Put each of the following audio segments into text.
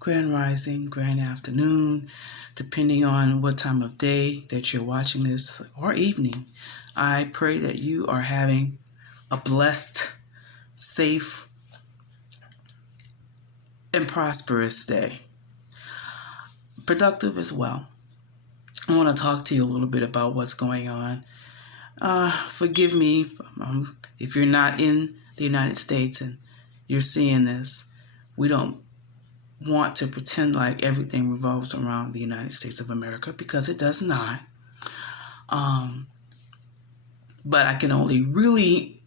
grand rising, grand afternoon, depending on what time of day that you're watching this, or evening. I pray that you are having a blessed, safe, and prosperous day. Productive as well. I want to talk to you a little bit about what's going on. Forgive me if you're not in the United States and you're seeing this. We don't want to pretend like everything revolves around the United States of America, because it does not. But I can only really,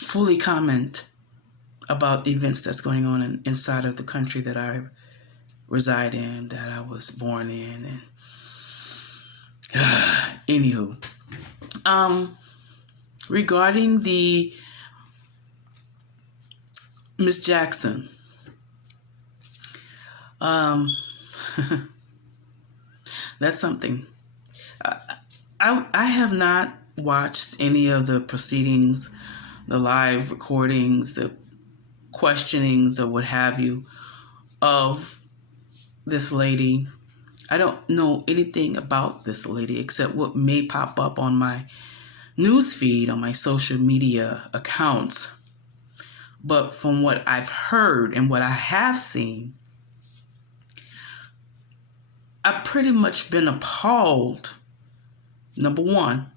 fully comment about events that's going on inside of the country that I reside in, that I was born in, and anywho, regarding the Miss Jackson, that's something. I have not watched any of the proceedings, the live recordings, the questionings, or what have you, of this lady. I don't know anything about this lady except what may pop up on my news feed, on my social media accounts. But from what I've heard and what I have seen, I've pretty much been appalled. Number one,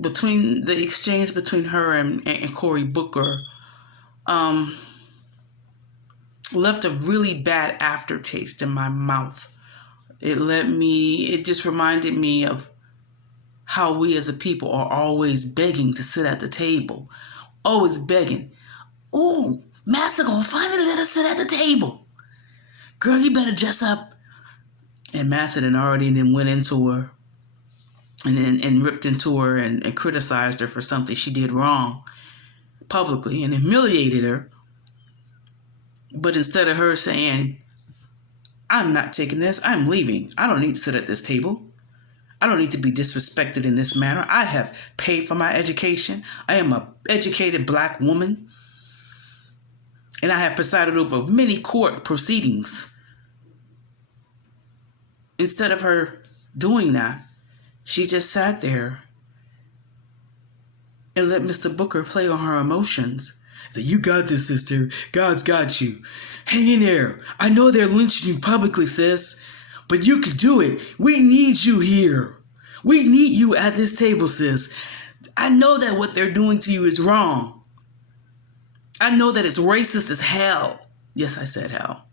between the exchange between her and Cory Booker, left a really bad aftertaste in my mouth. It just reminded me of how we as a people are always begging to sit at the table. Always begging. Oh, Master gonna finally let us sit at the table. Girl, you better dress up. And Master then already went into her and ripped into her and criticized her for something she did wrong publicly and humiliated her. But instead of her saying, I'm not taking this, I'm leaving. I don't need to sit at this table. I don't need to be disrespected in this manner. I have paid for my education. I am an educated Black woman. And I have presided over many court proceedings. Instead of her doing that, she just sat there and let Mr. Booker play on her emotions. Said, you got this, sister. God's got you. Hang in there. I know they're lynching you publicly, sis, but you can do it. We need you here. We need you at this table, sis. I know that what they're doing to you is wrong. I know that it's racist as hell. Yes, I said hell.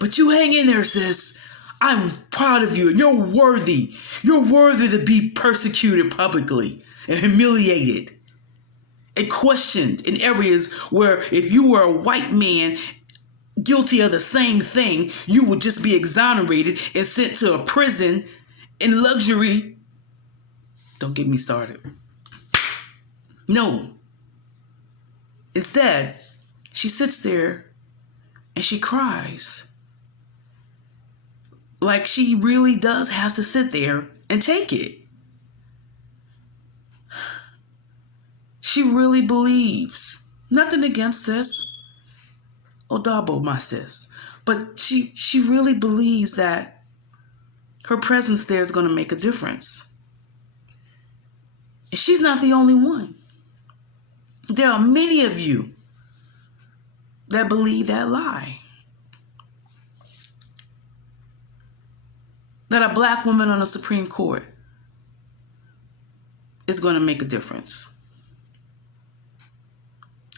But you hang in there, sis. I'm proud of you, and you're worthy. You're worthy to be persecuted publicly and humiliated and questioned in areas where if you were a white man guilty of the same thing, you would just be exonerated and sent to a prison in luxury. Don't get me started. No. Instead, she sits there and she cries. Like she really does have to sit there and take it. She really believes. Nothing against sis. Odabo, my sis. But she really believes that her presence there is going to make a difference. And she's not the only one. There are many of you that believe that lie. That a Black woman on the Supreme Court is going to make a difference.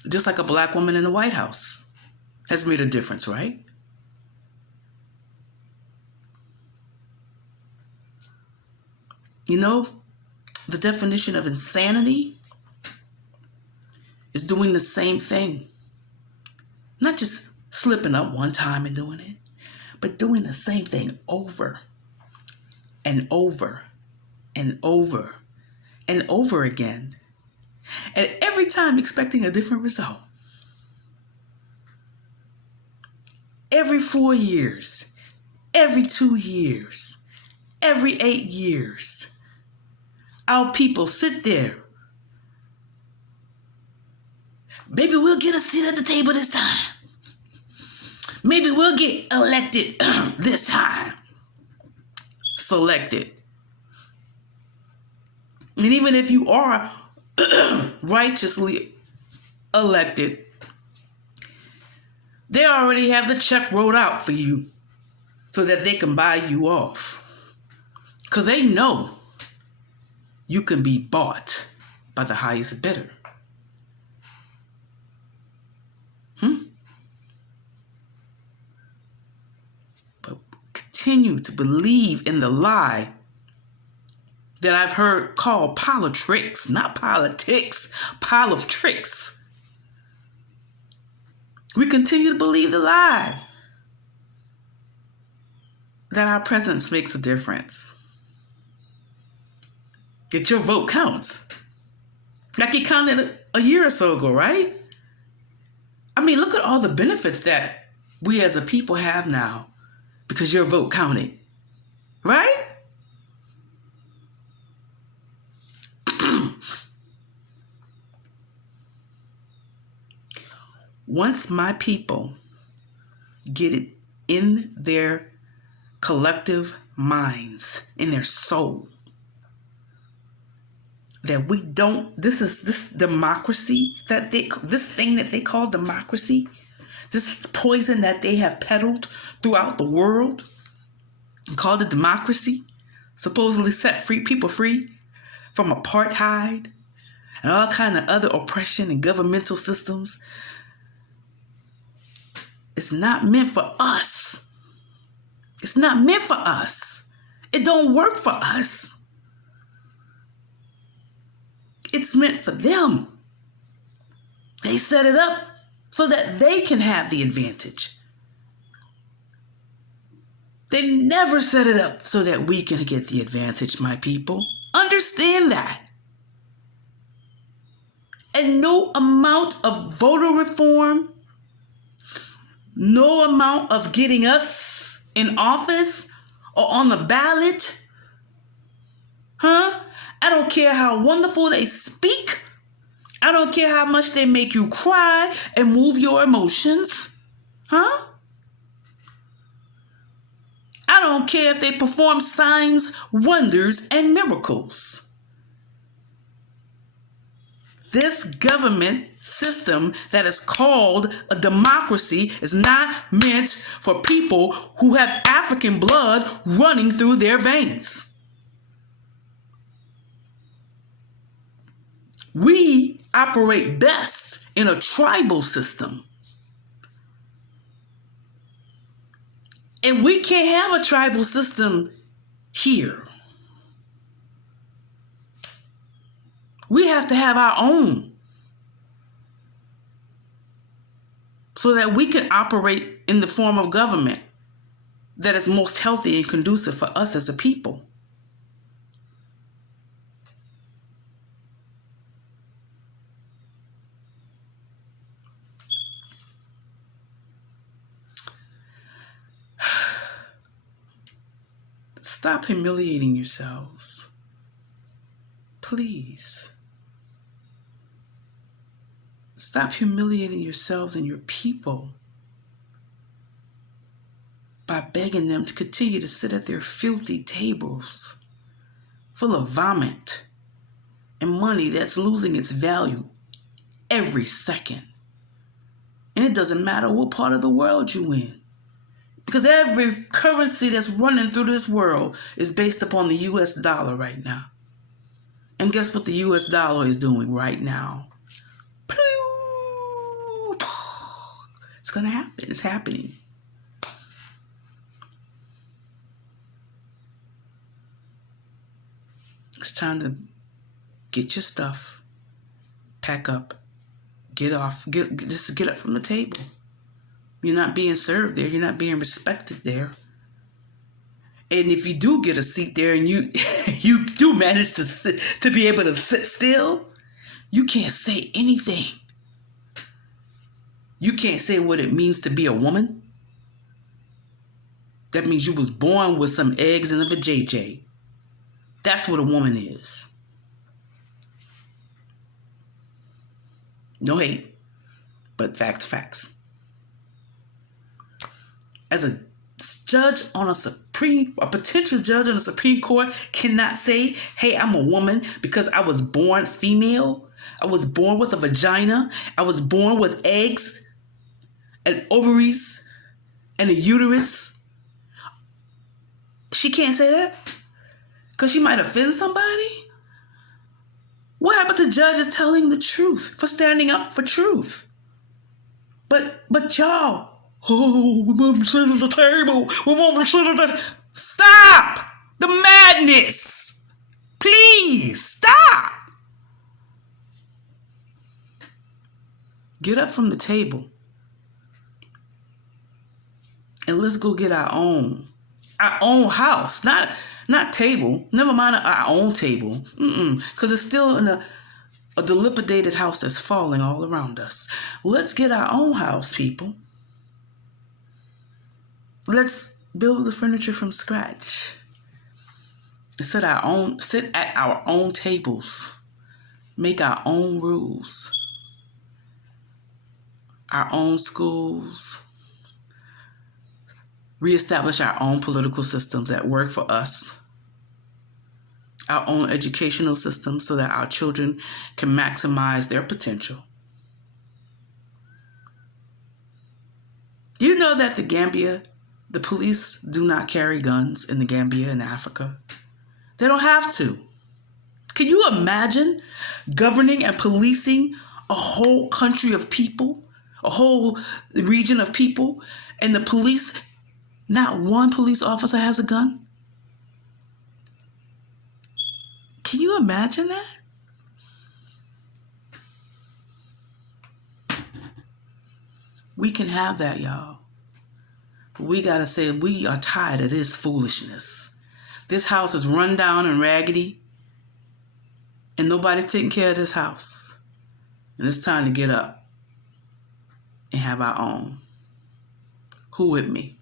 Just like a Black woman in the White House has made a difference, right? You know, the definition of insanity is doing the same thing. Not just slipping up one time and doing it, but doing the same thing over and over and over and over again. And every time expecting a different result. Every 4 years, every 2 years, every 8 years, our people sit there Maybe we'll get a seat at the table this time. Maybe we'll get elected this time. Selected. And even if you are righteously elected, they already have the check wrote out for you so that they can buy you off. Because they know you can be bought by the highest bidder. But continue to believe in the lie that I've heard called politricks, not politics, pile of tricks. We continue to believe the lie that our presence makes a difference. That your vote counts. Like it counted a year or so ago, right? I mean, look at all the benefits that we as a people have now because your vote counted, right? Once my people get it in their collective minds, in their soul, that we don't, this democracy this thing that they call democracy, this poison that they have peddled throughout the world and called it democracy, supposedly set people free from apartheid and all kind of other oppression and governmental systems. It's not meant for us. It's not meant for us. It don't work for us. It's meant for them. They set it up so that they can have the advantage. They never set it up so that we can get the advantage, my people. Understand that. And no amount of voter reform, no amount of getting us in office or on the ballot, I don't care how wonderful they speak. I don't care how much they make you cry and move your emotions. I don't care if they perform signs, wonders, and miracles. This government system that is called a democracy is not meant for people who have African blood running through their veins. We operate best in a tribal system. And we can't have a tribal system here. We have to have our own so that we can operate in the form of government that is most healthy and conducive for us as a people. Stop humiliating yourselves. Please. Stop humiliating yourselves and your people by begging them to continue to sit at their filthy tables full of vomit and money that's losing its value every second. And it doesn't matter what part of the world you're in. Because every currency that's running through this world is based upon the U.S. dollar right now. And guess what the U.S. dollar is doing right now? It's going to happen. It's happening. It's time to get your stuff, pack up, get off, just get up from the table. You're not being served there. You're not being respected there. And if you do get a seat there and you you do manage to be able to sit still, you can't say anything. You can't say what it means to be a woman. That means you was born with some eggs in a vajayjay. That's what a woman is. No hate. But facts. As a judge on a potential judge on the Supreme Court cannot say, hey, I'm a woman because I was born female. I was born with a vagina. I was born with eggs and ovaries and a uterus. She can't say that because she might offend somebody. What happened to judges telling the truth, for standing up for truth? But y'all, oh, we want to sit at the table. We want to sit at the... Stop the madness. Please, stop. Get up from the table and let's go get our own house. Not table. Never mind our own table. Because it's still in a dilapidated house that's falling all around us. Let's get our own house, people. Let's build the furniture from scratch. Sit at our own tables. Make our own rules. Our own schools. Reestablish our own political systems that work for us. Our own educational system so that our children can maximize their potential. Do you know that the police do not carry guns in the Gambia in Africa? They don't have to. Can you imagine governing and policing a whole country of people, a whole region of people, and the police, not one police officer has a gun? Can you imagine that? We can have that, y'all. But we got to say we are tired of this foolishness. This house is run down and raggedy, and nobody's taking care of this house. And it's time to get up and have our own. Who with me?